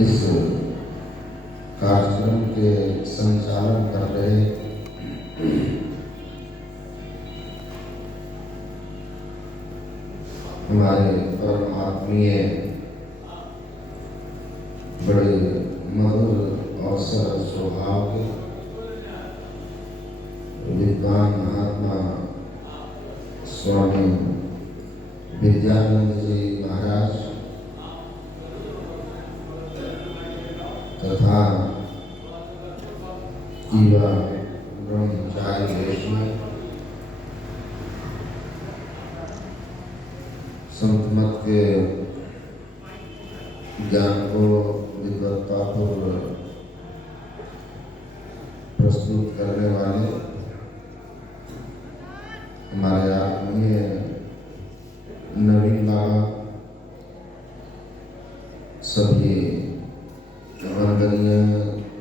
इस कार्यक्रम के संचालन कर रहे हमारे परम आत्मीय बड़े मधुर और सरल स्वभाव के विद्वान महात्मा स्वामी विद्यानंद जी महाराज तथा युवा ब्रह्मचारी वैष्णव संत मत के ज्ञान को विद्वत्तापूर्वक प्रस्तुत करने वाले हमारे आत्मीय नवीन बाबा, सभी वंदनीय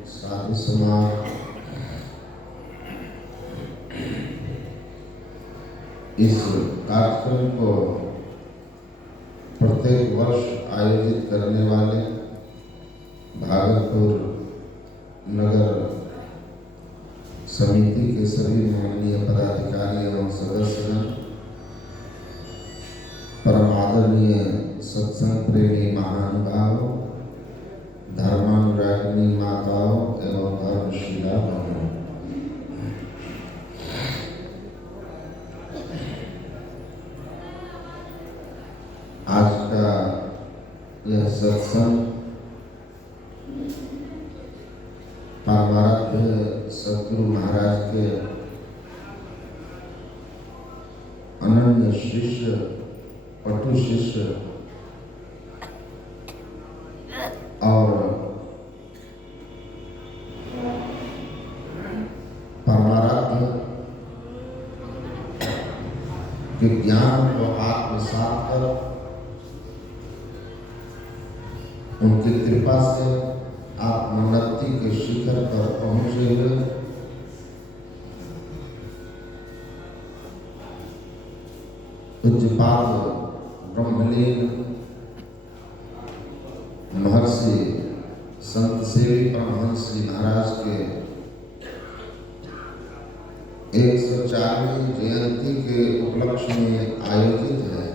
साधु समाज, इस कार्यक्रम को प्रत्येक वर्ष आयोजित करने वाले भागलपुर नगर समिति के सभी माननीय पदाधिकारी एवं सदस्य, परम आदरणीय सत्संग प्रेमी महानुभाव, धर्मानुरागिनी माताओं एवं धर्मशीला बहनों, आज का यह सत्संग परमाराध्य सद्गुरु महाराज के अनन्य शिष्य, पटु शिष्य और परमाराध्य के ज्ञान को आत्मसात कर उनकी कृपा से आत्मोन्नति के शिखर पर पहुंचे हुए पूज्यपाद ब्रह्मलीन महर्षि संत सेवी परमहंस जी महाराज के 104वीं जयंती के उपलक्ष्य में आयोजित है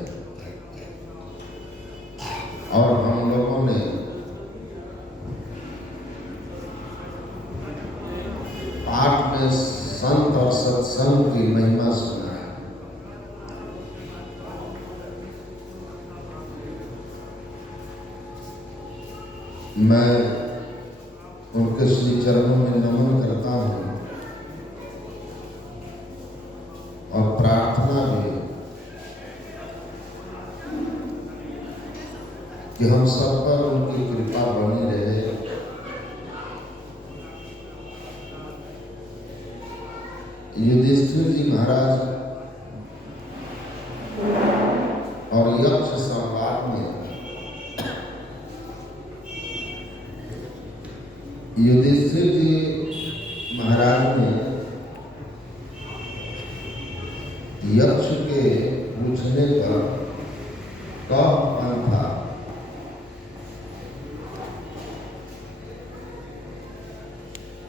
और हम लोगों ने पाठ में संत और सत्संग की महिमा सुना है। मैं उनके श्री चरणों में नमन करता हूँ और प्रार्थना भी कि हम सब पर उनकी कृपा बनी रहे। युधिष्ठिर जी महाराज और यक्ष संवाद में युधिष्ठिर जी महाराज ने यक्ष के पूछने पर कौन था?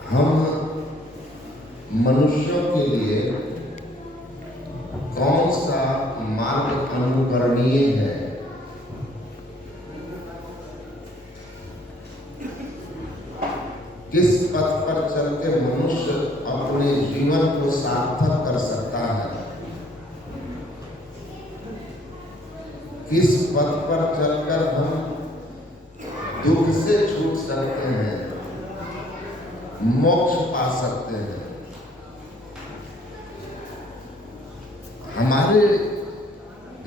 हम मनुष्यों के लिए कौन सा मार्ग अनुकरणीय है? किस पथ पर चल के मनुष्य अपने जीवन को सार्थक कर सकता है? किस पथ पर चलकर हम दुख से छूट सकते हैं, मोक्ष पा सकते हैं? हमारे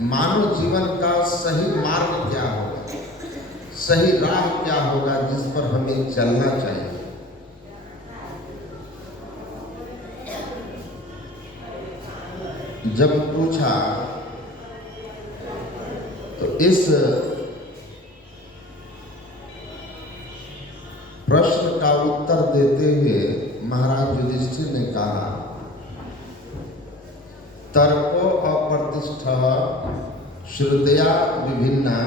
मानव जीवन का सही मार्ग क्या होगा, सही राह क्या होगा जिस पर हमें चलना चाहिए? जब पूछा तो इस प्रश्न का उत्तर देते हुए महाराज युधिष्ठिर ने कहा, तर्को अप्रतिष्ठा श्रुतया विभिन्ना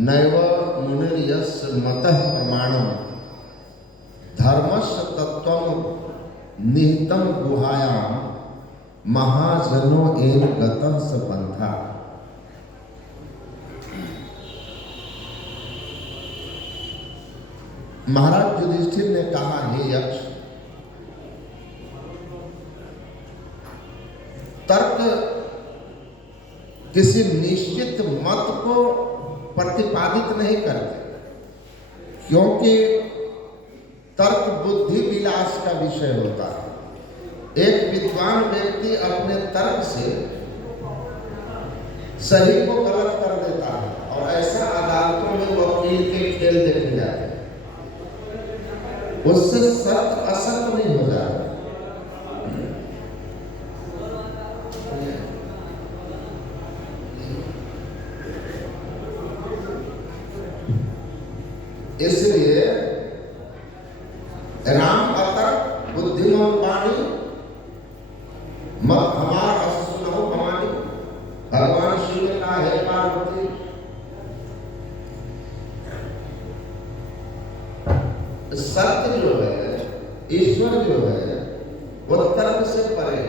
नैव मुनिर्यस्य मतः प्रमाणम धर्मस्य तत्त्वं निहितं गुहायां महाजनो एन गतः स पंथा। महाराज युधिष्ठिर ने कहा, हे यक्ष, तर्क किसी निश्चित मत को प्रतिपादित नहीं करते, क्योंकि तर्क बुद्धि विलास का विषय होता है। एक विद्वान व्यक्ति अपने तर्क से सही को गलत कर देता है और ऐसा अदालतों में वकील के खेल देखे जाते हैं। उससे सत्य असत्य नहीं हो जाता। इसलिए राम अतर्क बुद्धिमान वाणी मत हमारा सुनो हमारी। भगवान शिव ने कहा, हे पार्वती, सत्य जो है, ईश्वर जो है, वो तर्क से परे।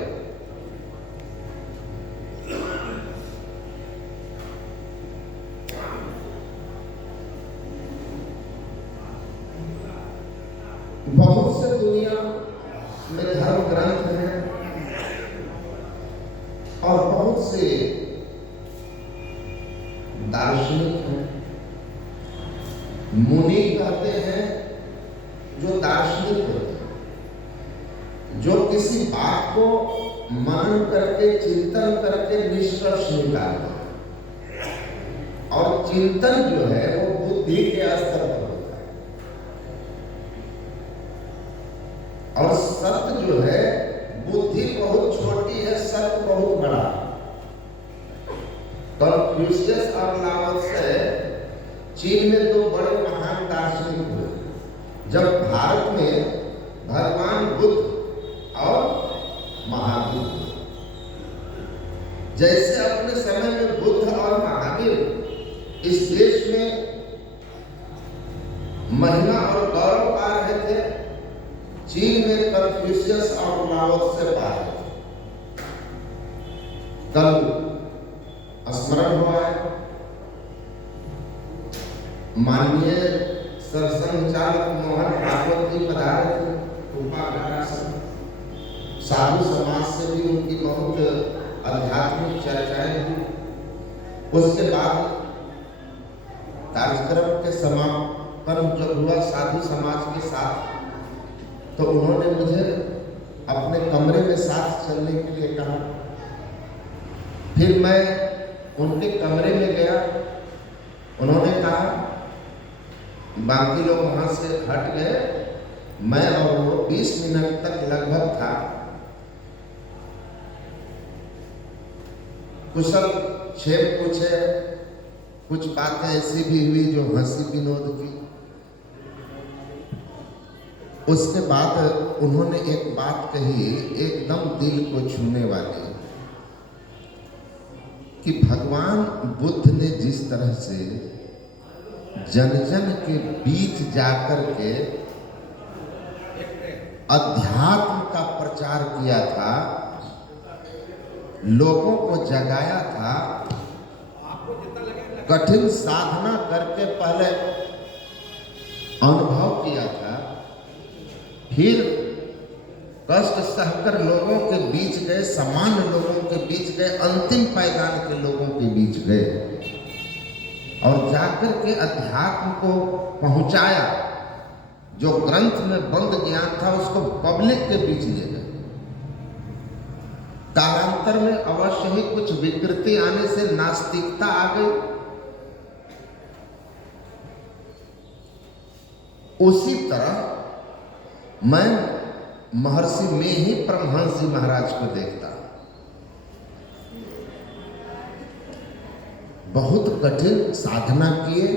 बहुत से दुनिया में धर्म ग्रंथ हैं और बहुत से दार्शनिक हैं। मुनि कहते हैं जो दार्शनिक होते हैं, जो किसी बात को मनन करके चिंतन करके निष्कर्ष निकालते हैं। और चिंतन जो है वो बुद्धि के स्तर पर होता है और सत्य जो है, बुद्धि बहुत छोटी है, सत्य बहुत बड़ा। कन्फ्यूशियस और लाओत्से चीन में दो बड़े महान दार्शनिक हुए। जब भारत में भगवान बुद्ध और महावीर, जैसे अपने समय में बुद्ध और महावीर इस देश में महिमा और गौरव पा रहे थे, चीन में कन्फ्यूशियस और लाओत्से पा रहे थे। कल स्मरण हुआ है, माननीय सरसंघ चालक मोहन भागवत जी पधारे थे कृपा से। साधु समाज से भी उनकी बहुत आध्यात्मिक चर्चाएं हुई। उसके बाद कार्यक्रम के समापन जब हुआ साधु समाज के साथ, तो उन्होंने मुझे अपने कमरे में साथ चलने के लिए कहा। फिर मैं उनके कमरे में गया। उन्होंने कहा, बाकी लोग वहां से हट गए, मैं और वो 20 मिनट तक लगभग था। कुशल क्षेम पूछे, कुछ बातें ऐसी भी हुई जो हंसी विनोद की। उसके बाद उन्होंने एक बात कही एकदम दिल को छूने वाली, कि भगवान बुद्ध ने जिस तरह से जन जन के बीच जाकर के अध्यात्म का प्रचार किया था, लोगों को जगाया था, कठिन साधना करके पहले अनुभव किया था, फिर कष्ट सहकर लोगों के बीच गए, सामान्य लोगों के बीच गए, अंतिम पायदान के लोगों के बीच गए और जाकर के अध्यात्म को पहुंचाया। जो ग्रंथ में बंद ज्ञान था उसको पब्लिक के बीच ले गए। कालांतर में अवश्य ही कुछ विकृति आने से नास्तिकता आ गई। उसी तरह मैं महर्षि में ही परमहंस जी महाराज को देखता। बहुत कठिन साधना किए,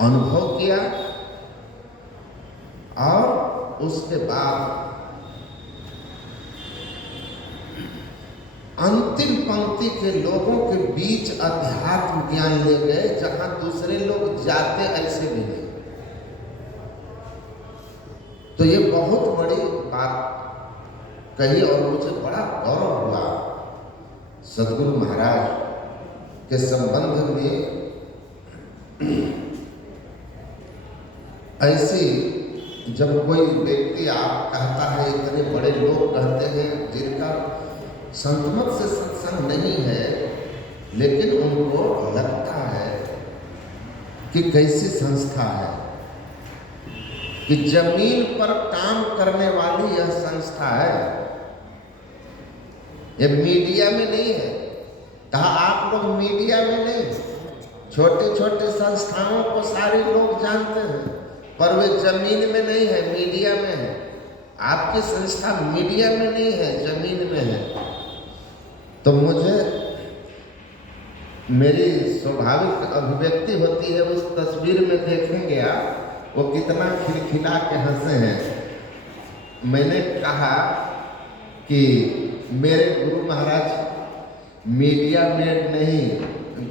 अनुभव किया और उसके बाद अंतिम पंक्ति के लोगों के बीच अध्यात्म ज्ञान ले गए, जहां दूसरे लोग जाते ऐसे भी नहीं। तो ये बहुत बड़ी बात कही और मुझे बड़ा गौरव हुआ सद्गुरु महाराज के संबंध में। ऐसी जब कोई व्यक्ति आप कहता है, इतने बड़े लोग कहते हैं जिनका संतमत से सत्संग नहीं है, लेकिन उनको लगता है कि कैसी संस्था है, कि जमीन पर काम करने वाली यह संस्था है। ये मीडिया में नहीं है। कहा आप लोग मीडिया में नहीं, छोटी छोटी संस्थाओं को सारे लोग जानते हैं, पर वे जमीन में नहीं है, मीडिया में है। आपकी संस्था मीडिया में नहीं है, जमीन में है। तो मुझे मेरी स्वाभाविक अभिव्यक्ति होती है, उस तस्वीर में देखेंगे आप, वो कितना खिलखिला के हंसे हैं। मैंने कहा कि मेरे गुरु महाराज मीडिया मेड नहीं,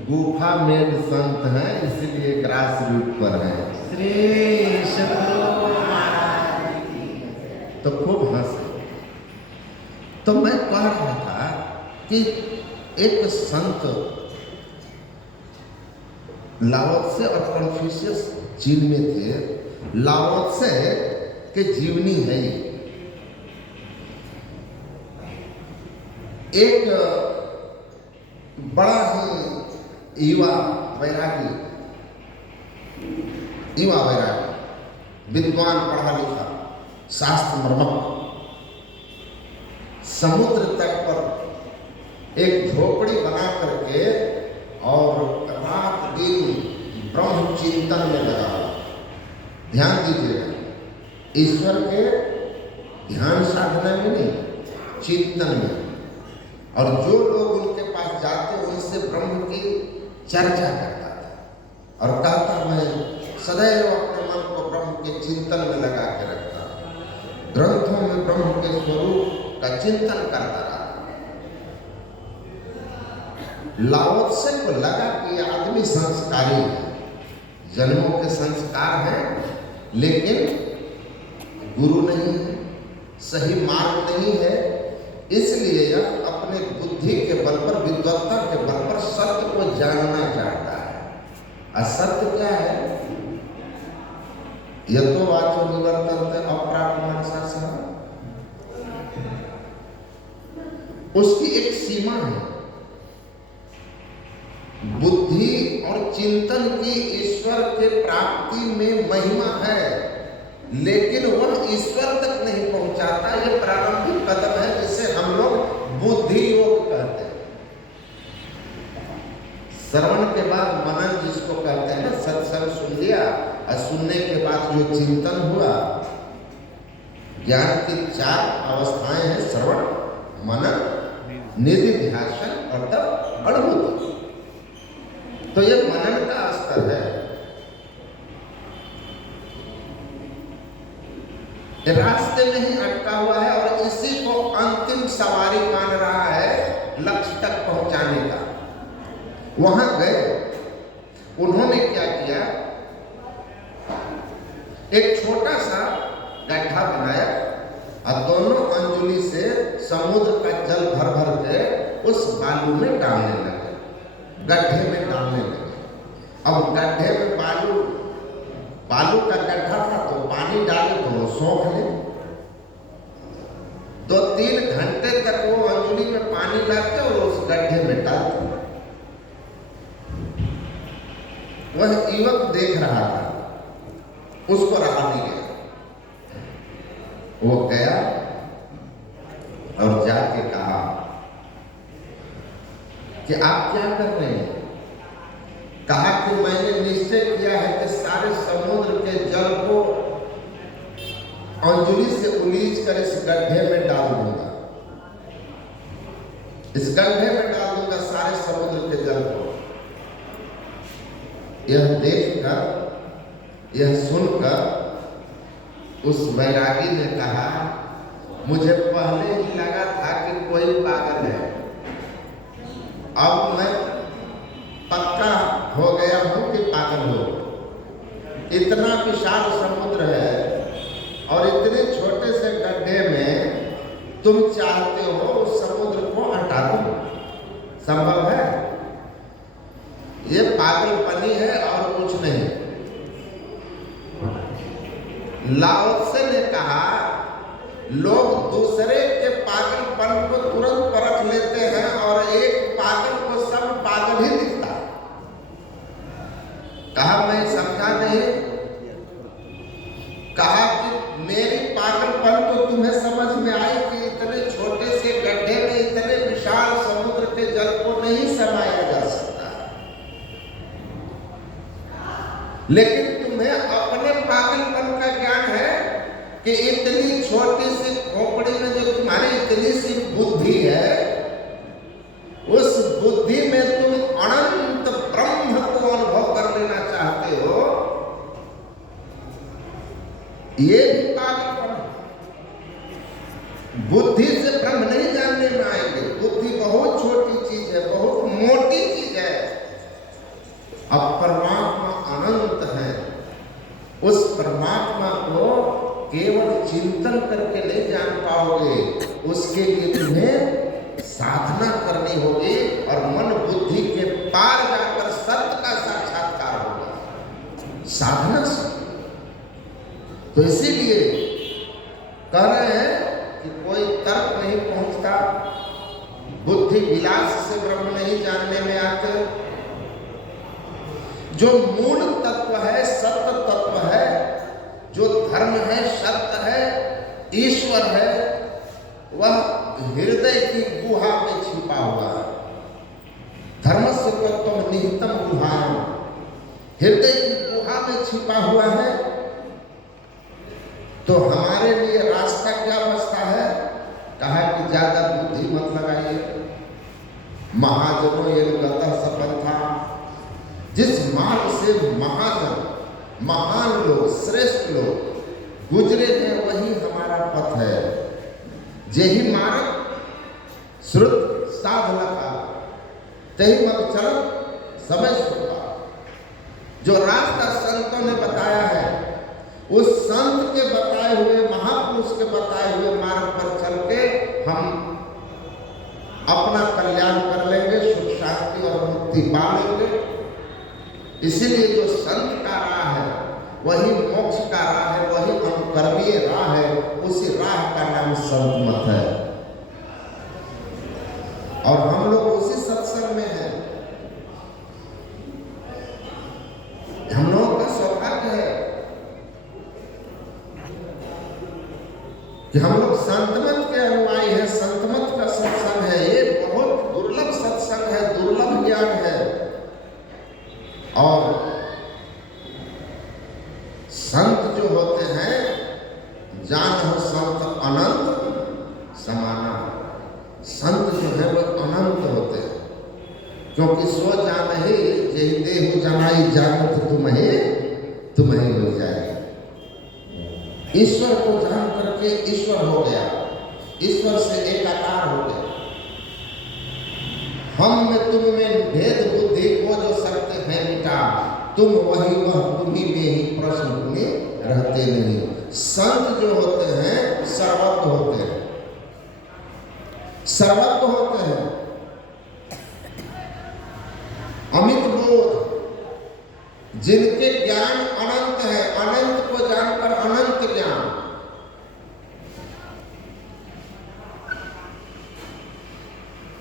गुफा मेड संत हैं, इसलिए ग्रास रूट पर हैं। श्री सद्गुरु महाराज तो खूब हंसे। तो मैं कह रहा था कि एक संत लाओत्से और कन्फ्यूशियस चीन में थे। लाओत्से के जीवनी है ये। एक बड़ा ही युवा वैरागी, विद्वान, पढ़ा लिखा, शास्त्र मर्मज्ञ, समुद्र तट पर एक झोपड़ी बना करके और रात दिन ब्रह्म चिंतन में लगा हुआ। ध्यान दीजिएगा, ईश्वर के ध्यान साधना में नहीं, चिंतन में। और जो लोग उनके पास जाते उनसे ब्रह्म की चर्चा करता था और कहता मैं सदैव अपने मन को ब्रह्म के चिंतन में लगा के रखता, ग्रंथों में ब्रह्म के स्वरूप का चिंतन करता रहा। लाओत्से को लगा कि आदमी संस्कारी है, जन्मों के संस्कार हैं, लेकिन गुरु नहीं है, सही मार्ग नहीं है, इसलिए यह अपने बुद्धि के बल पर, विद्वत्ता के बल पर सत्य को जानना चाहता है। असत्य क्या है? यतो वाचो निवर्तन्ते अप्राप्य मनसा सह। उसकी एक सीमा है। बुद्धि और चिंतन की ईश्वर के प्राप्ति में महिमा है, लेकिन वह ईश्वर तक नहीं पहुंचाता। यह प्रारंभिक कदम है जिसे हम लोग बुद्धि योग कहते हैं। श्रवण के बाद मनन जिसको कहते हैं ना, सत्संग सुन लिया और सुनने के बाद जो चिंतन हुआ। ज्ञान की 4 अवस्थाएं हैं, श्रवण, मनन, निधिध्यासन और तब अनुभूति। तो यह मनन का स्तर है। रास्ते में ही अटका हुआ है और इसी को अंतिम सवारी मान रहा है लक्ष्य तक पहुंचाने का। वहां गए, उन्होंने क्या किया, एक छोटा सा गड्ढा बनाया और दोनों अंजुली से समुद्र का जल भर भर के उस बालू में डालने लगे, गड्ढे में डालने लगे। अब गड्ढे में बालू का गड्ढा था तो पानी डाले तो वो सोख ले। 2-3 घंटे तक वो अंजुली में पानी लाते और उस गड्ढे में डालते। वह युवक देख रहा था, उसको रहा नहीं गया। वो गया और जाके कहा कि आप क्या कर रहे हैं? कहा कि मैंने निश्चय किया है कि सारे समुद्र के जल को अंजुली से उलीच कर इस गड्ढे में डाल दूंगा, इस गड्ढे में डाल दूंगा सारे समुद्र के जल को। यह देखकर, यह सुनकर उस वैरागी ने कहा, मुझे पहले ही लगा था कि कोई पागल है, अब मैं पक्का हो गया हूं कि पागल हो। इतना विशाल समुद्र है और इतने छोटे से गड्ढे में तुम चाहते हो उस समुद्र को हटा दो, संभव है? ये पागलपनी है और कुछ नहीं। लाओ त्से ने कहा, लोग दूसरे के पागलपन को तुरंत परख लेते हैं और एक पागल को सब पागल ही दिखता। कहा मैं समझा नहीं। कहा कि मेरी पागलपन तो तुम्हें समझ में आई कि इतने छोटे से गड्ढे में इतने विशाल समुद्र के जल को नहीं समाया जा सकता, लेकिन तुम्हें अपने पागलपन का ज्ञान है कि इतनी छोटी सी खोपड़ी में जो तुम्हारी इतनी सी बुद्धि है, उस बुद्धि में तुम अनंत ब्रह्म को अनुभव कर लेना चाहते हो। ये भी पागलपन है। बुद्धि से ब्रह्म नहीं जानने में आएंगे। बुद्धि बहुत छोटी चीज है, बहुत मोटी चीज है। अब परमात्मा अनंत है, उस परमात्मा को केवल चिंतन करके नहीं जान पाओगे, उसके लिए तुम्हें साधना करनी होगी और मन बुद्धि के पार जाकर सत्य का साक्षात्कार होगा, साधना से। तो इसीलिए कह रहे हैं कि कोई तर्क नहीं पहुंचता, बुद्धि विलास से ब्रह्म नहीं जानने में आते। जो मूल तत्व है, सत्य तत्व है, जो धर्म है, सत्य है, ईश्वर है, वह हृदय की गुहा में छिपा हुआ है। धर्मस्य तत्त्वम् निहितम् गुहायाम्, हृदय की गुहा में छिपा हुआ है। तो हमारे लिए रास्ता क्या बचता है? कहा कि ज्यादा बुद्धि मत लगाइए। महाजनों ये गतः सपंथा, जिस मार्ग से महाजन, महान लोग, श्रेष्ठ लोग गुजरे हैं, वही हमारा पथ है। जेहि मार्ग श्रुत साधलका तहि मग चलत समय सुपा। जो रास्ता संतों ने बताया है, उस संत के बताए हुए, महापुरुष के बताए हुए मार्ग पर चल के हम अपना कल्याण कर लेंगे, सुख शांति और मुक्ति पा लेंगे। इसीलिए जो संत का राह है वही मोक्ष का राह है, वही अनुकरणीय राह है, उसी राह का नाम संत मत है। और हम लोग उसी सत्संग में हैं। हम लोगों का सौभाग्य है कि हम लोग संतमत के अनुयायी हैं। संतमत का सत्संग है, ये बहुत दुर्लभ सत्संग है, दुर्लभ ज्ञान है। और संत जो होते हैं, जान हो संत अनंत समाना। संत जो है वो अनंत होते हैं, क्योंकि सो जान ही जेहि देहु जनाई जानत तुम्हें हो जाएगा। ईश्वर को जानकर करके ईश्वर हो गया, ईश्वर से एकाकार हो गया। हम में तुम में भेद बुद्धि को जो सकते हैं मिटा, तुम वही वह तुम्ही में ही प्रश्न में रहते नहीं। संत जो होते हैं सर्वज्ञ होते हैं, सर्वज्ञ होते हैं, अमित बोध, जिनके ज्ञान अनंत है, अनंत को जानकर अनंत ज्ञान।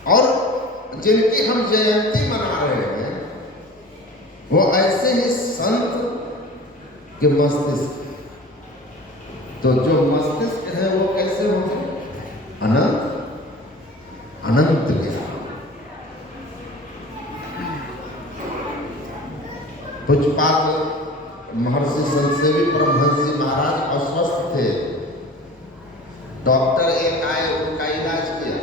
और जिनकी हम जयंती मना रहे हैं वो ऐसे ही संत के मस्तिष्क। तो जो मस्तिष्क है वो कैसे होंगे? अनंत, अनंत ज्ञान। पूज्यपाद महर्षि संतसेवी परमहंस महाराज अस्वस्थ थे, डॉक्टर एक आए, उनका इलाज किया,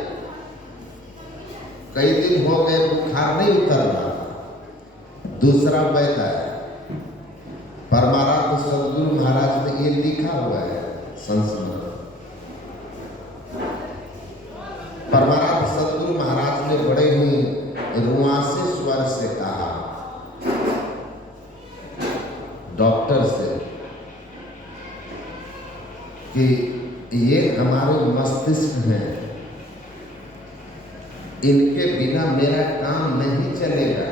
कई दिन हो गए बुखार नहीं उतर रहा। दूसरा वैद्य आया, परमाराध्य सदगुरु महाराज ने ये लिखा हुआ है संस्मरण। परमाराध्य सदगुरु महाराज ने बड़े ही रुआंसे स्वर से कहा डॉक्टर से कि ये हमारे मस्तिष्क हैं, इनके बिना मेरा काम नहीं चलेगा,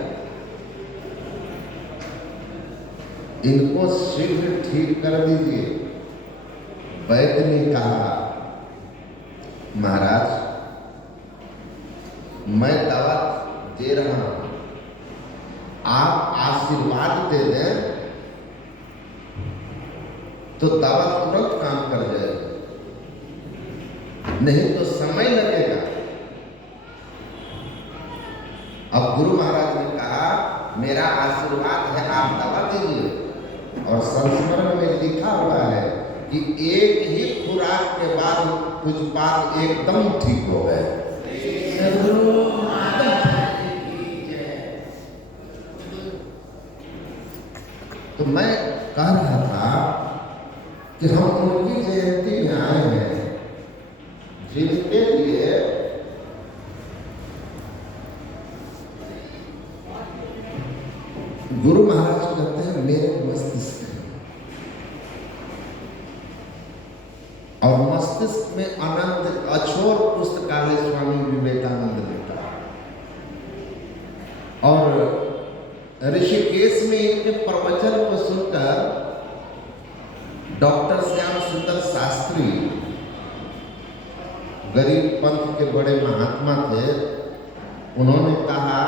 इनको शीघ्र ठीक कर दीजिए। वैद्य ने कहा महाराज मैं दवा दे रहा हूं, आप आशीर्वाद दे दें तो दवा तुरंत काम कर जाएगी, नहीं तो समय लगेगा। अब गुरु महाराज ने कहा मेरा आशीर्वाद है, आप दवा दीजिए। और संस्मरण में लिखा हुआ है कि एक ही खुराक के बाद पूज्यपाद एकदम ठीक हो गए। तो मैं कह रहा था कि हम उनकी जयंती में आए हैं जिनके लिए गुरु महाराज कहते हैं मेरे मस्तिष्क और मस्तिष्क में अनंत अछोर पुस्तकालय स्वामी विवेकानंद ने कहा। और ऋषिकेश में इनके प्रवचन को सुनकर डॉक्टर श्याम सुंदर शास्त्री, गरीब पंथ के बड़े महात्मा थे, उन्होंने कहा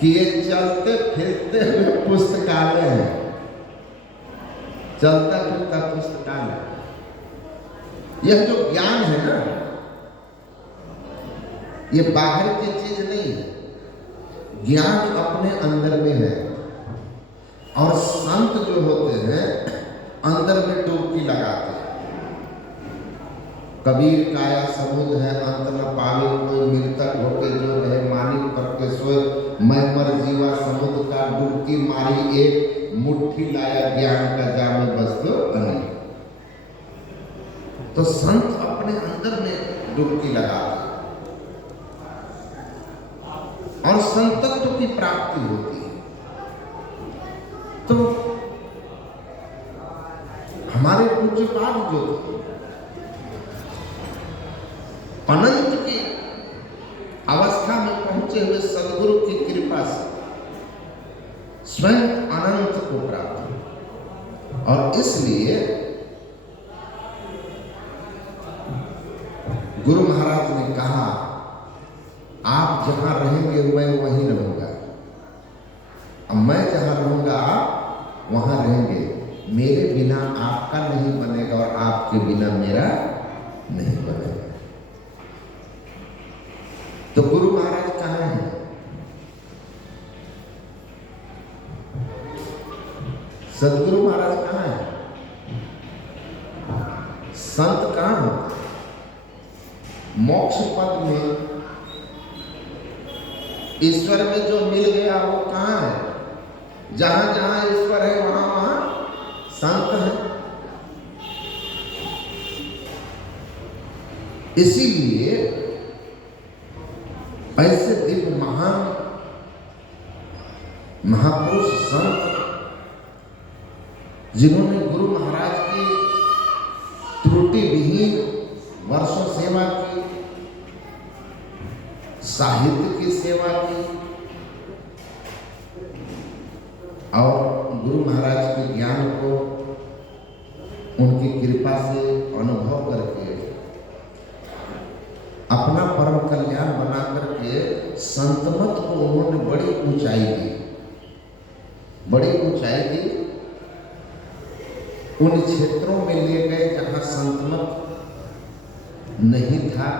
कि ये चलते फिरते हुए पुस्तकालय है, चलता फिरता पुस्तकालय। यह जो ज्ञान है ना, ये बाहर की चीज नहीं है, ज्ञान अपने अंदर में है। और संत जो होते हैं अंदर में डुबकी लगाते हैं। कबीर काया समुद्र है अंत न पावे कोई, मृतक होके जो रहे मानिक पर के सोए, मैं मर जीवा समुद्र का डुबकी मारी, एक मुट्ठी लाया ज्ञान का जामे वस्तु अनेक। तो संत अपने अंदर में डुबकी लगाते हैं और संतत्व की प्राप्ति होती है। तो हमारे पूज्यपाद जो अनंत की अवस्था में पहुंचे हुए सदगुरु की कृपा से स्वयं अनंत को प्राप्त हो। और इसलिए गुरु महाराज ने कहा आप जहां रहेंगे मैं वहीं रहूंगा, अब मैं जहां रहूंगा आप वहां रहेंगे, मेरे बिना आपका नहीं बनेगा और आपके बिना मेरा नहीं बनेगा। तो गुरु महाराज कहाँ हैं? सदगुरु महाराज कहाँ हैं? संत कहाँ होते? मोक्ष पद में ईश्वर में जो मिल गया वो कहाँ है? जहां जहां ईश्वर है वहां वहां संत है। इसीलिए ऐसे दिव्य महान महापुरुष संत जिन्होंने गुरु महाराज की त्रुटि विहीन वर्षों सेवा की, साहित्य की सेवा की और गुरु महाराज के ज्ञान को उनकी कृपा से अनुभव करके अपना परम कल्याण बना करके संतमत को उन्होंने बड़ी ऊंचाई दी, बड़ी ऊंचाई दी। उन क्षेत्रों में ले गए जहां संतमत नहीं था,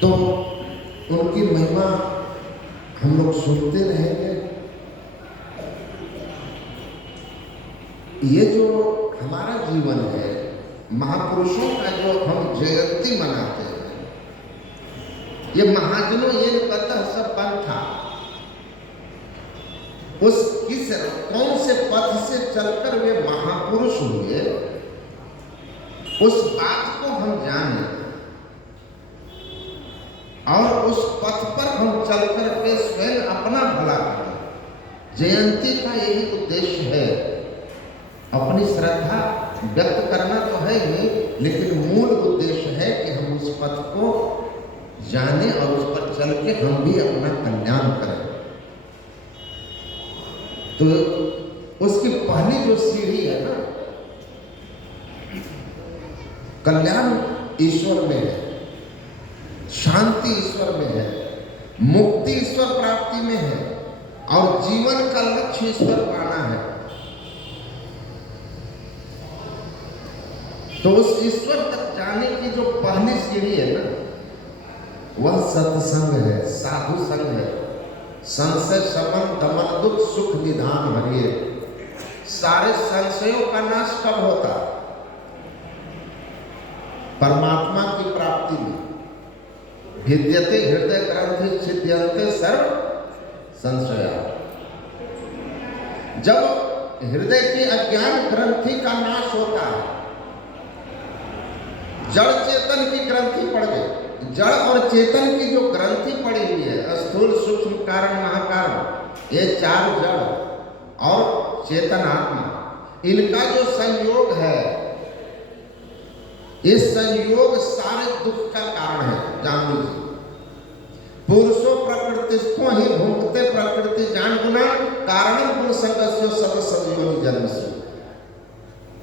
तो उनकी महिमा हम लोग सुनते रहेंगे। ये जो हमारा जीवन है, महापुरुषों का जो हम जयंती मनाते हैं, ये महाजनों ये पता सब बन था, उस किस कौन से पथ से चलकर वे महापुरुष हुए, उस बात को हम जाने और उस पथ पर हम चलकर के स्वयं अपना भला करें। जयंती का यही उद्देश्य है। अपनी श्रद्धा व्यक्त करना तो है ही, लेकिन मूल उद्देश्य है कि हम उस पथ को जाने और उस पर चल के हम भी अपना कल्याण करें। तो उसकी पहली जो सीढ़ी है ना, कल्याण ईश्वर में है, शांति ईश्वर में है, मुक्ति ईश्वर प्राप्ति में है और जीवन का लक्ष्य ईश्वर पाना है। तो उस ईश्वर तक जाने की जो पहली सीढ़ी है ना, वह सत्संग है, साधु संग है। संशय शमन दमन दुख सुख निधान भरिए। सारे संशयों का नाश कब होता? परमात्मा की प्राप्ति में। भिद्यते हृदय ग्रंथि छिद्यन्ते सर्व संशया। जब हृदय की अज्ञान ग्रंथि का नाश होता है, जड़ चेतन की ग्रंथि पड़ गई। जड़ और चेतन की जो ग्रंथि पड़ी हुई है, स्थूल सूक्ष्म कारण महाकारण, ये चार जड़ और चेतन आत्मा, इनका जो संयोग है, इस संयोग सारे दुख का कारण है। जान लीजिए, पुरुषो प्रकृतिस्थो ही भुंक्ते प्रकृति जान गुना कारण गुण संगस्यो सद सदयोनि जन्मसु।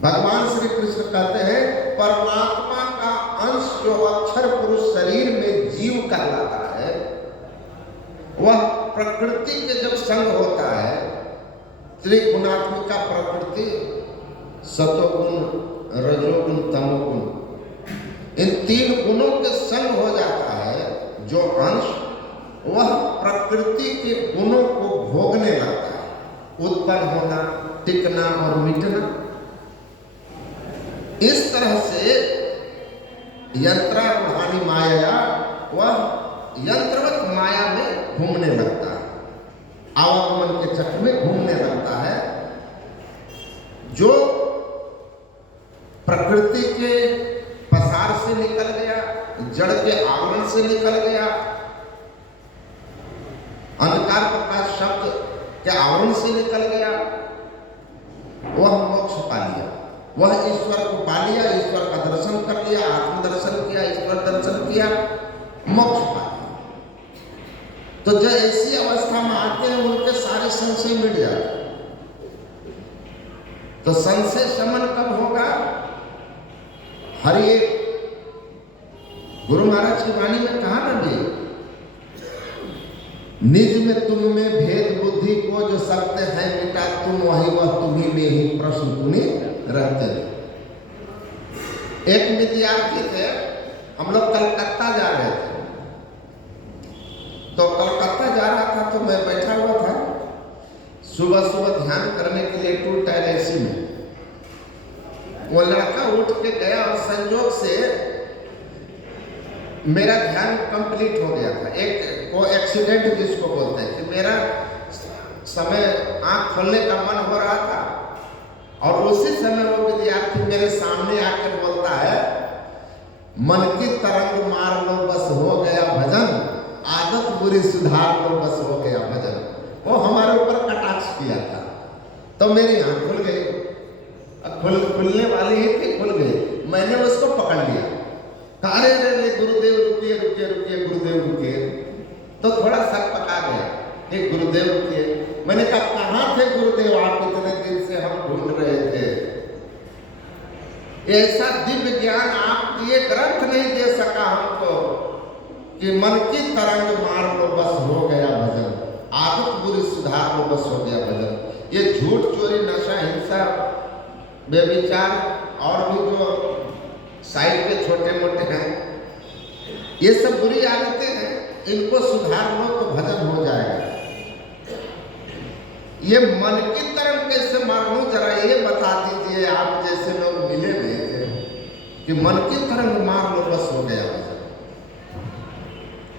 भगवान श्री कृष्ण कहते हैं, परमात्मा का अंश जो अक्षर पुरुष शरीर में जीव कहलाता है, वह प्रकृति के जब संग होता है, त्रिगुणात्मिका प्रकृति, सतोगुण रजोगुण तमोगुण, इन तीन गुणों के संग हो जाता है जो अंश, वह प्रकृति के गुणों को भोगने लगता है। उत्पन्न होना, टिकना और मिटना। इस तरह से यंत्रारूढ़ानि माया, वह यंत्रवत माया में घूमने लगता है, आवागमन के चक्र में घूमने लगता है। जो प्रकृति के पसार से निकल गया, जड़ के आवरण से निकल गया, अंधकार प्रकाश शब्द के आवरण से निकल गया, वह मोक्ष पा लिया, वह ईश्वर को पा लिया, ईश्वर का दर्शन कर लिया, आत्मदर्शन किया, ईश्वर दर्शन किया, मोक्ष पा लिया। तो जो ऐसी अवस्था में आते हैं, उनके सारे संशय मिट जाते हैं। तो संशय शमन कब होगा? हर एक गुरु महाराज की वाणी में कहा ना जी, निज में तुम में भेद बुद्धि को जो सकते हैं मिटा, तुम वही वह तुम्ही में ही प्रश्न पुनि रहते। एक विद्यार्थी थे, हम लोग कलकत्ता जा रहे थे, तो कलकत्ता जा रहा था तो मैं बैठा हुआ था, सुबह सुबह ध्यान करने के लिए टू टायर एसी में। वो लड़का उठ के गया और संयोग से मेरा ध्यान कंप्लीट हो गया था। एक को एक्सीडेंट जिसको बोलते हैं, कि मेरा समय आंख खोलने का मन हो रहा था और उसी समय वो विद्यार्थी मेरे सामने आकर बोलता है, मन की तरंग मार लो बस हो गया भजन, आदत बुरी सुधार लो बस हो गया भजन। वो हमारे ऊपर कटाक्ष किया था, तो मेरी आंख खुल गई, खुलने वाली ही थी, खुल गई। मैंने उसको पकड़ लिया, कहा अरे अरे गुरुदेव रुकिए रुकिए रुकिए, गुरुदेव रुकिए। तो थोड़ा शक पका गया कि गुरुदेव रुकिए। मैंने कहा कहाँ थे गुरुदेव, आप इतने दिन से हम ढूंढ रहे थे, ऐसा दिव्य ज्ञान आप ये ग्रंथ नहीं दे सका हमको कि मन की तरंग मार लो बस हो गया भजन, आदत बुरी सुधार लो बस हो गया भजन। ये झूठ, चोरी, नशा, हिंसा, व्यभिचार और भी जो साइड के छोटे मोटे हैं, ये सब बुरी आदतें हैं, इनको सुधार लो तो भजन हो जाएगा। ये मन की तरफ कैसे मारूं, जरा ये बता दीजिए, आप जैसे लोग मिले हुए थे कि मन की तरफ मार लो बस हो गया भजन।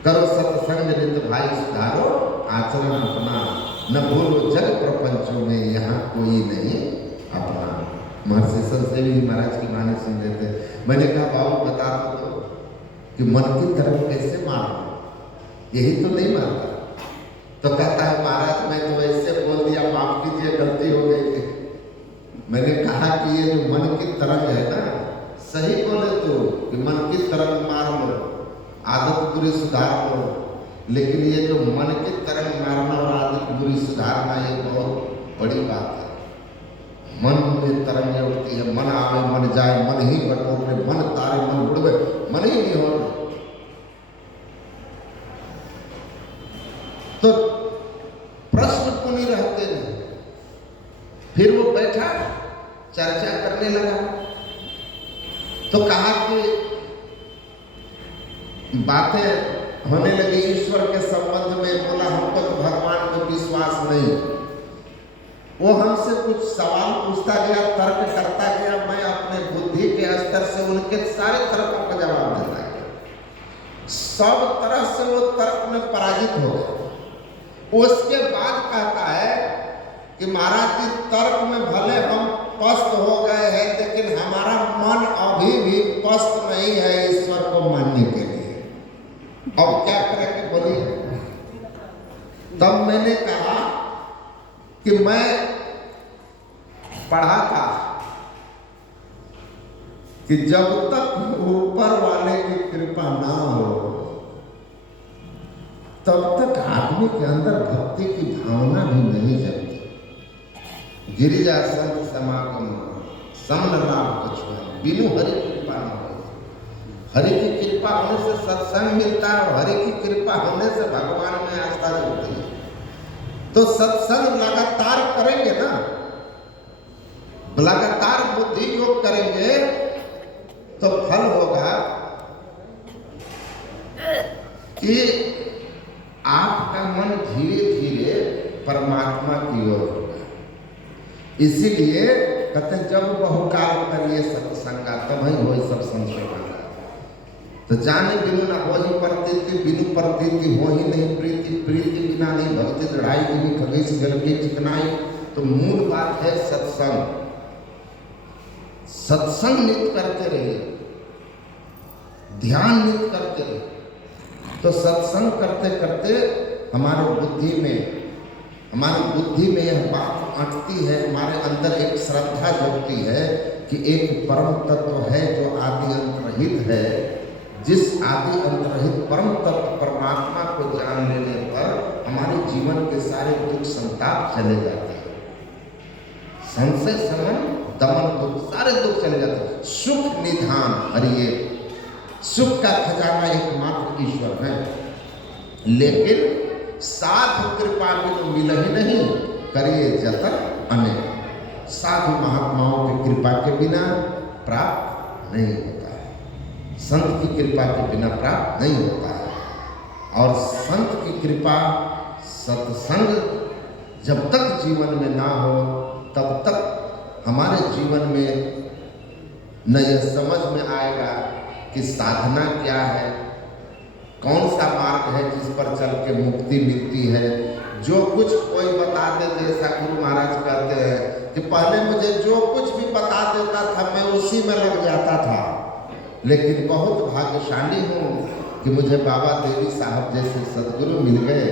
करो सत्संग नित भाई सुधारो, आचरण अपना, न भूलो जग प्रपंचों में यहाँ कोई नहीं अपना। महर्षि संतदेव जी महाराज की वाणी सुन रहे थे। मैंने कहा बाबू बता दो कि मन की तरफ कैसे मारो, यही तो नहीं मारता। तो कहता है महाराज मैं तो ऐसे बोल दिया, माफ कीजिए गलती हो गई थी। मैंने कहा कि ये जो मन की तरंग है ना, सही बोले तो कि मन की तरंग मार लो, आदत बुरी सुधार लो, लेकिन ये जो मन की तरंग मारना और आदत बुरी सुधारना ये बहुत बड़ी बात है। मन में तरंगें उठती है, मन आवे मन जाए, मन ही बटोरे, मन तारे मन बुड़वे, मन ही नहीं हो रहे। तो प्रश्न पुनि रहते नहीं। फिर वो बैठा चर्चा करने लगा, तो कहा कि बातें होने लगी ईश्वर के संबंध में। बोला हमको तो भगवान में विश्वास नहीं। वो हमसे कुछ सवाल पूछता गया, तर्क करता गया, मैं अपने बुद्धि के स्तर से उनके सारे तर्कों का जवाब देता गया। सब तरह से वो तर्क में पराजित हो गया। उसके बाद कहता है कि महाराज जी तर्क में भले हम पस्त हो गए हैं, लेकिन हमारा मन अभी भी पस्त नहीं है ईश्वर को मानने के लिए। अब क्या करेंगे बोलिए। तब मैंने कहा कि मैं पढ़ा था कि जब तक ऊपर वाले की कृपा ना हो तब तक आदमी के अंदर भक्ति की भावना भी नहीं जगती। गिरिजा संत समागम समन लाभ कछुआ, बिनु हरि कृपा न हो। हरि की कृपा होने से सत्संग मिलता है, और हरि की कृपा होने से भगवान में आस्था जुड़ती है। तो सत्संग लगातार करेंगे ना, लगातार बुद्धि योग करेंगे तो फल होगा कि आपका मन धीरे धीरे परमात्मा की ओर होगा। इसीलिए कहते जब बहुकाल करिए सत्संगा तब ही हो सब संशोधन। तो जाने बिनु ना हो ही प्रतीति, बिनु प्रतीति हो ही नहीं प्रीति, प्रीति बिना नहीं भक्ति, दृढ़ाई बिनु खगेश जल के चिकनाई। तो मूल बात है सत्संग। सत्संग नित्य करते रहिए, ध्यान नित्य करते रहिए। तो सत्संग करते करते हमारे बुद्धि में यह बात अटती है, हमारे अंदर एक श्रद्धा जगती है कि एक परम तत्व है जो आदि अंत रहित है। जिस आदि अंत रहित परम तत्व परमात्मा को जान लेने पर हमारे जीवन के सारे दुख संताप चले जाते हैं। संशय समन दमन दुख, सारे दुख चले जाते हैं। सुख निधान हरिये, सुख का खजाना एकमात्र ईश्वर है। लेकिन साधु कृपा बिनु मिलहि नहीं, करिए जतन अनेक। साधु महात्माओं की कृपा के बिना प्राप्त नहीं होता है, संत की कृपा के बिना प्राप्त नहीं होता है। और संत की कृपा, सत्संग जब तक जीवन में ना हो तब तक हमारे जीवन में न यह समझ में आएगा कि साधना क्या है, कौन सा मार्ग है जिस पर चल के मुक्ति मिलती है। जो कुछ कोई बता दे, जैसा गुरु महाराज कहते हैं कि पहले मुझे जो कुछ भी बता देता था मैं उसी में लग जाता था, लेकिन बहुत भाग्यशाली हूँ कि मुझे बाबा देवी साहब जैसे सदगुरु मिल गए।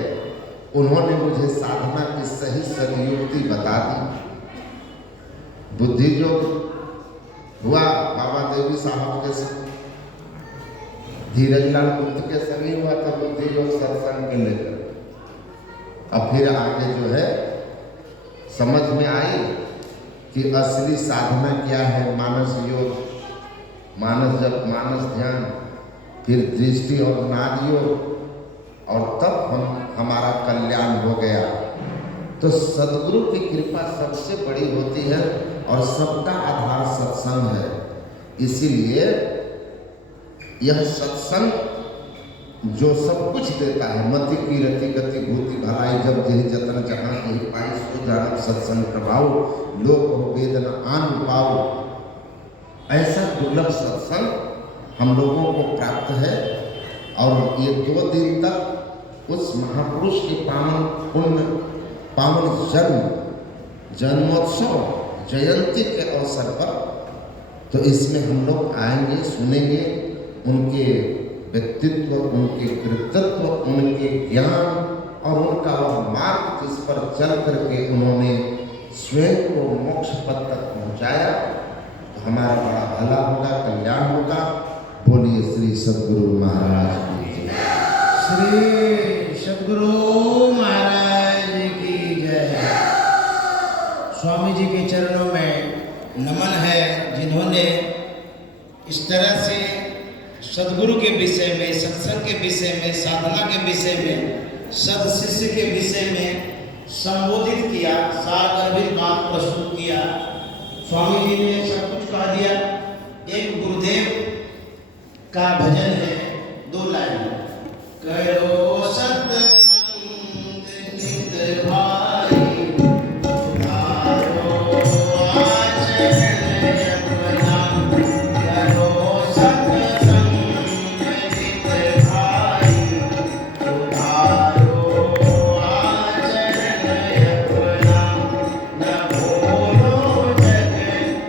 उन्होंने मुझे साधना की सही सदयुक्ति बता दी। बुद्धि योग हुआ बाबा देवी साहब के संग, धीरज लाल गुप्त के संग ही हुआ था बुद्धि योग सत्संग के लेकर। अब फिर आगे जो है समझ में आई कि असली साधना क्या है, मानस योग, मानस जप, मानस ध्यान, फिर दृष्टि और नाद योग, और तब हमारा कल्याण हो गया। तो सदगुरु की कृपा सबसे बड़ी होती है और सबका आधार सत्संग है। इसीलिए यह सत्संग जो सब कुछ देता है, मति कीरति गति भूति भलाई, जब जही जतन जहाँ यही पाई सो जानब सत्संग प्रभाव, लोक हो वेदना आन पाओ, ऐसा दुर्लभ सत्संग हम लोगों को प्राप्त है। और ये 2 दिन तक उस महापुरुष के पावन जन्मोत्सव जयंती के अवसर पर, तो इसमें हम लोग आएंगे, सुनेंगे उनके व्यक्तित्व, उनके कृतित्व, उनके ज्ञान और उनका वह मार्ग जिस पर चल करके उन्होंने स्वयं को मोक्ष पद तक पहुँचाया, तो हमारा बड़ा भला होगा, कल्याण होगा। बोलिए श्री सद्गुरु महाराज की जय। श्री सद्गुरु महाराज की जय। स्वामी जी के चरणों में नमन है, जिन्होंने इस तरह से सद्गुरु के विषय में, सत्संग के विषय में, साधना के विषय में, सद शिष्य के विषय में संबोधित किया, सारगर्भित बात प्रस्तुत किया। स्वामी जी ने सब कुछ कह दिया। एक गुरुदेव का भजन है, 2 लाइन। करो सत्संग हित भाई, उधारो आचरण अपना। करो सत्संग हित भाई, उधारो आचरण अपना। न भूलो जग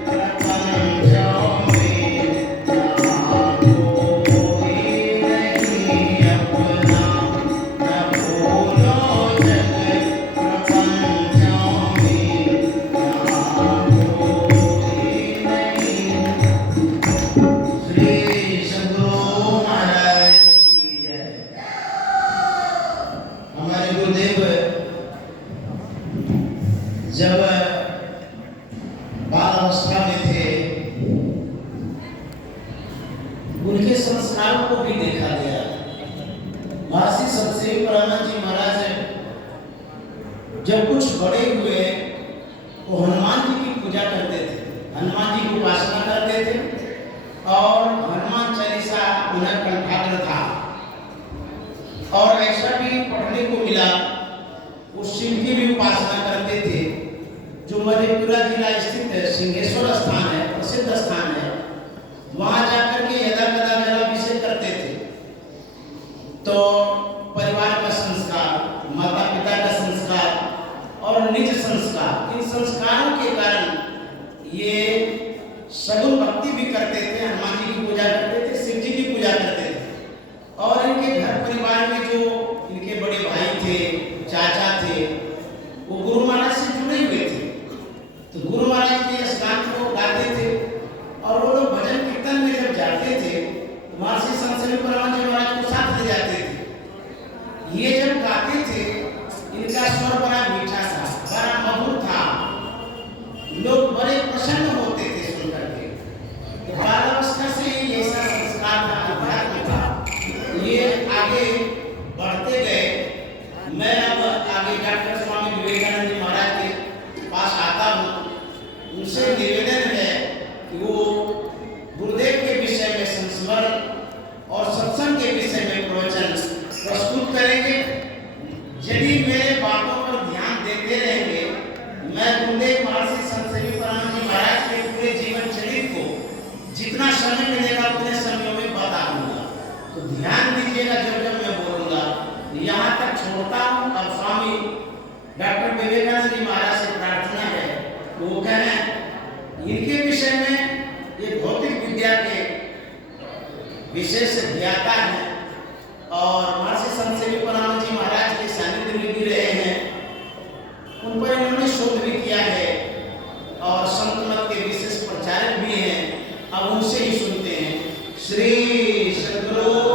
प्रपंचों में, जहाँ कोई नहीं अपना। न भूलो जग प्रपंचों में, जहाँ कोई नहीं। श्री सद्गुरु महाराज की जय। हमारे गुरुदेव जब बाल अवस्था में थे, उनके संस्कारों को भी देखा गया। महर्षि सतसेवी परमानंद जी महाराज जब कुछ बड़े हुए, वो हनुमान जी की पूजा करते थे, हनुमान जी की उपासना करते थे, और हनुमान चालीसा उन्हें कंठाग्र था। और ऐसा भी पढ़ने को मिला, वो शिव की भी उपासना करते थे, जो मधेपुरा जिला स्थित सिंहेश्वर स्थान है, प्रसिद्ध स्थान है। वहां जाकर के यदा कदा जलाभिषेक करते थे। तो परिवार का संस्कार, माता पिता का संस्कार और निज संस्कार, इन संस्कारों के कारण ये सगुण भक्ति भी करते थे, हनुमान जी की पूजा करते थे, शिव जी की पूजा करते थे। और इनके घर परिवार में जो इनके बड़े भाई थे, चाचा थे, वो गुरु महाराज से जुड़े हुए थे। तो गुरु महाराज के इस गान को गाते थे, और वो लोग भजन कीर्तन में जब जाते थे, तो महर्षि सतसेवी परमानंद जी महाराज को साथ ले जाते थे। ये जब गाते थे, इनका स्वर बड़ा मीठा था, बड़ा मधुर था, लोग बड़े प्रसन्न होते थे सुन करके। तो बालावस्था से ही ऐसा संस्कार था, अध्यात्म था। ये आगे बढ़ते गए। मैं अब आगे डॉक्टर स्वामी विवेकानंद जी महाराज के पास आता हूँ। उनसे निवेदन है कि वो गुरुदेव के विषय में संस्मरण और सत्संग के विषय में प्रवचन प्रस्तुत करेंगे। यदि मेरे बातों पर ध्यान देते रहेंगे, मैं गुरुदेव महर्षि सतसेवी परमानंद जी महाराज के पूरे जीवन चरित्र को जितना समय मिलेगा उतने समय में बता दूंगा। तो ध्यान दीजिएगा जब जब मैं बोलूंगा। यहाँ तक छोड़ता हूँ। अब स्वामी वो कहें इनके विषय में ये भौतिक विद्या के विशेष ज्ञाता हैं और महर्षि संत सेवीपरानंद जी महाराज के सानिध्य में भी रहे हैं। उन पर इन्होंने शोध भी किया है और संत मत के विशेष प्रचारक भी हैं। अब उनसे ही सुनते हैं। श्री सद्गुरु